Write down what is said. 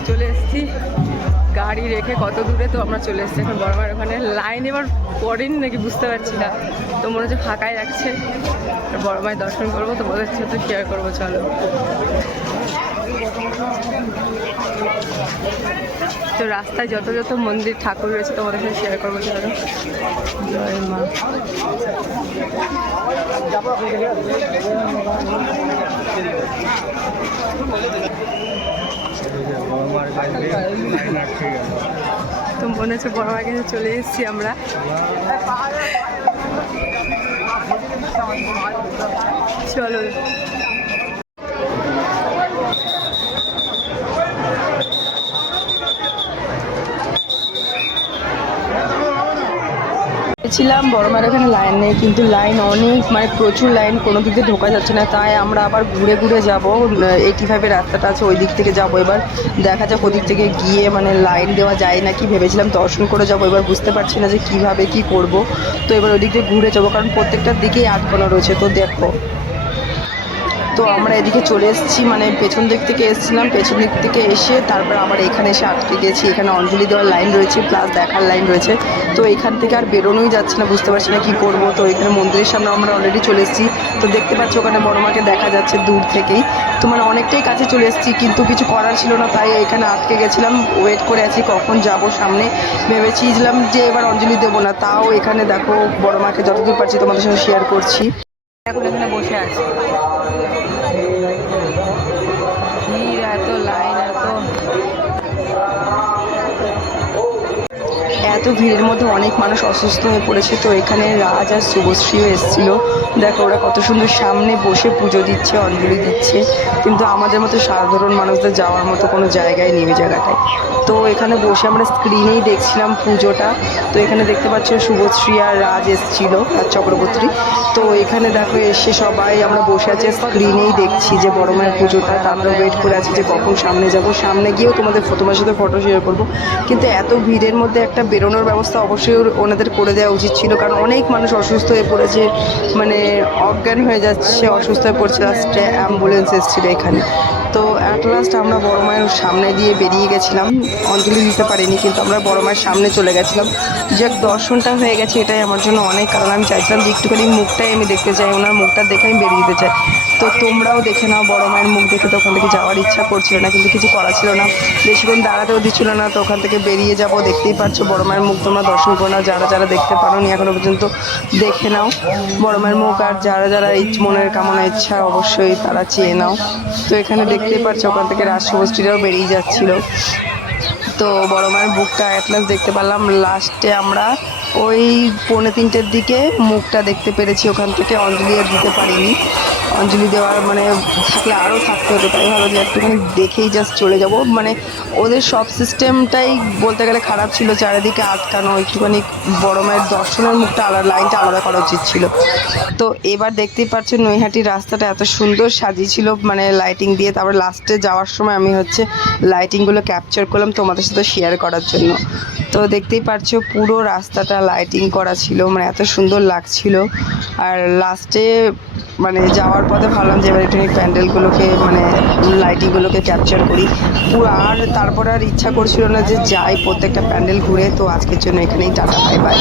কাছে চলে এসেছি, গাড়ি রেখে কত দূরে, তো আমরা চলে এসেছি এখন বড় মায়ের ওখানে। লাইন এবার পড়েনি নাকি বুঝতে পারছি না, তো মনে হচ্ছে ফাঁকাই লাগছে। বড় মায়ের দর্শন করবো, তোমাদের সাথে শেয়ার করবো, চলো। তো রাস্তায় যত যত মন্দির ঠাকুর রয়েছে তোমাদের সাথে শেয়ার করবো, চলো। জয় মা। তো মনে হচ্ছে বড় মায়ের কাছে চলে এসেছি আমরা। চলো। ছিলাম বড় মায়ের এখানে লাইন নেই, কিন্তু লাইন অনেক, মানে প্রচুর লাইন, কোনো দিক দিয়ে ঢোকা যাচ্ছে না। তাই আমরা আবার ঘুরে ঘুরে যাব, 85-এর রাস্তাটা আছে ওই দিক থেকে যাব। এবার দেখা যাক ওদিক থেকে গিয়ে মানে লাইন দেওয়া যায় নাকি, ভেবেছিলাম দর্শন করে যাব, এবার বুঝতে পারছি না যে কিভাবে কি করব। তো এবার ওই দিক দিয়ে ঘুরে যাবো, কারণ প্রত্যেকটার দিকেই আটকানো রয়েছে। তো দেখো, তো আমরা এদিকে চলে এসেছি, মানে পেছন দিক থেকে এসেছিলাম, পেছন দিক থেকে এসে তারপর আবার এখানে এসে আটকে গেছি। এখানে অঞ্জলি দেওয়ার লাইন রয়েছে, প্লাস দেখার লাইন রয়েছে। তো এখান থেকে আর বেরোনোই যাচ্ছে না, বুঝতে পারছি না কী করবো। তো এখানে মন্দিরের সামনে আমরা অলরেডি চলে এসেছি। তো দেখতে পাচ্ছি ওখানে বড় মাকে দেখা যাচ্ছে দূর থেকেই। তো মানে অনেকটাই কাছে চলে এসেছি, কিন্তু কিছু করার ছিল না, তাই এখানে আটকে গেছিলাম, ওয়েট করে আছি কখন যাব সামনে। ভেবেছিলাম যে এবার অঞ্জলি দেবো না, তাও এখানে দেখো বড় মাকে যতদূর পারছি তোমাদের সাথে শেয়ার করছি। এখন এখানে বসে আছি, ভিড় এত, লাইন এত ভিড়ের মধ্যে অনেক মানুষ অসুস্থ হয়ে পড়েছে। তো এখানে রাজ আর শুভশ্রীও এসেছিলো। দেখো ওরা কত সুন্দর সামনে বসে পুজো দিচ্ছে, অঞ্জলি দিচ্ছে, কিন্তু আমাদের মতো সাধারণ মানুষদের যাওয়ার মতো কোনো জায়গায় নেই ওই জায়গাটায়। তো এখানে বসে আমরা স্ক্রিনেই দেখছিলাম পুজোটা। তো এখানে দেখতে পাচ্ছ শুভশ্রী আর রাজ এসেছিলো, রাজ চক্রবর্তী। তো এখানে দেখো এসে সবাই আমরা বসে আছি, স্ক্রিনেই দেখছি যে বড় মায়ের পুজোটা। তা আমরা ওয়েট করে আছি যে কখন সামনে যাব, সামনে গিয়েও তোমার সাথে ফটো শেয়ার করবো। কিন্তু এত ভিড়ের মধ্যে একটা বেরোনোর ব্যবস্থা অবশ্যই ওনাদের করে দেওয়া উচিত ছিল, কারণ অনেক মানুষ অসুস্থ হয়ে পড়েছে, মানে অজ্ঞান হয়ে যাচ্ছে, অসুস্থ হয়ে পড়ছে। লাস্টে অ্যাম্বুলেন্স এসেছিলো এখানে। তো অ্যাট লাস্ট আমরা বড় মায়ের সামনে দিয়ে বেরিয়ে গেছিলাম, অঞ্জলি দিতে পারিনি, কিন্তু আমরা বড় মায়ের সামনে চলে গেছিলাম। যাক, দর্শনটা হয়ে গেছে, এটাই আমার জন্য অনেক। কারণ আমি চাইছিলাম যে একটুখানি মুখটাই আমি দেখতে চাই, ওনার মুখটা দেখে আমি বেরিয়ে যেতে চাই। তো তোমরাও দেখে নাও, বড় মায়ের মুখ দেখে তো ওখান থেকে যাওয়ার ইচ্ছা করছিল না, কিন্তু কিছু করা ছিল না, বেশিক্ষণ দাঁড়াতেও দিচ্ছিল না। তো ওখান থেকে বেরিয়ে যাব, দেখতেই পাচ্ছ বড় মায়ের মুখ তোমরা দর্শন করে নাও, যারা যারা দেখতে পারো নি এখনো পর্যন্ত দেখে নাও বড় মায়ের মুখ। আর যারা যারা এই মনের কামনা ইচ্ছা অবশ্যই তারা চেয়ে নাও। তো এখানে দেখতেই পাচ্ছ ওখান থেকে রাজ শুভশ্রীরাও বেরিয়ে যাচ্ছিল। তো বড় মায়ের বুকটা অ্যাট লাস্ট দেখতে পারলাম। লাস্টে আমরা ওই 2:45-এর দিকে মুখটা দেখতে পেরেছি। ওখান থেকে অঞ্জলি আর দিতে পারিনি, অঞ্জলি দেওয়ার মানে থাকলে আরও থাকতে হতো, তাই ভালো যে একটুখানি দেখেই জাস্ট চলে যাব। মানে ওদের সব সিস্টেমটাই বলতে গেলে খারাপ ছিল, চারিদিকে আটকানো। একটুখানি বড় মায়ের দর্শনের মুখটা আলাদা, লাইনটা আলাদা করা উচিত ছিল। তো এবার দেখতেই পাচ্ছেন নৈহাটির রাস্তাটা এত সুন্দর সাজিয়েছিল, মানে লাইটিং দিয়ে। তারপর লাস্টে যাওয়ার সময় আমি লাইটিংগুলো ক্যাপচার করলাম তোমাদের সাথে শেয়ার করার জন্য। তো দেখতেই পাচ্ছ পুরো রাস্তাটা লাইটিং করা ছিল, মানে এত সুন্দর লাগছিল। আর লাস্টে মানে যাওয়ার পথে ভাবলাম যে এবার একটু প্যান্ডেলগুলোকে মানে লাইটিংগুলোকে ক্যাপচার করি পুরো। আর তারপর আর ইচ্ছা করছিল না যে যাই প্রত্যেকটা প্যান্ডেল ঘুরে। তো আজকের জন্য এখানেই টাটা, বাই বাই।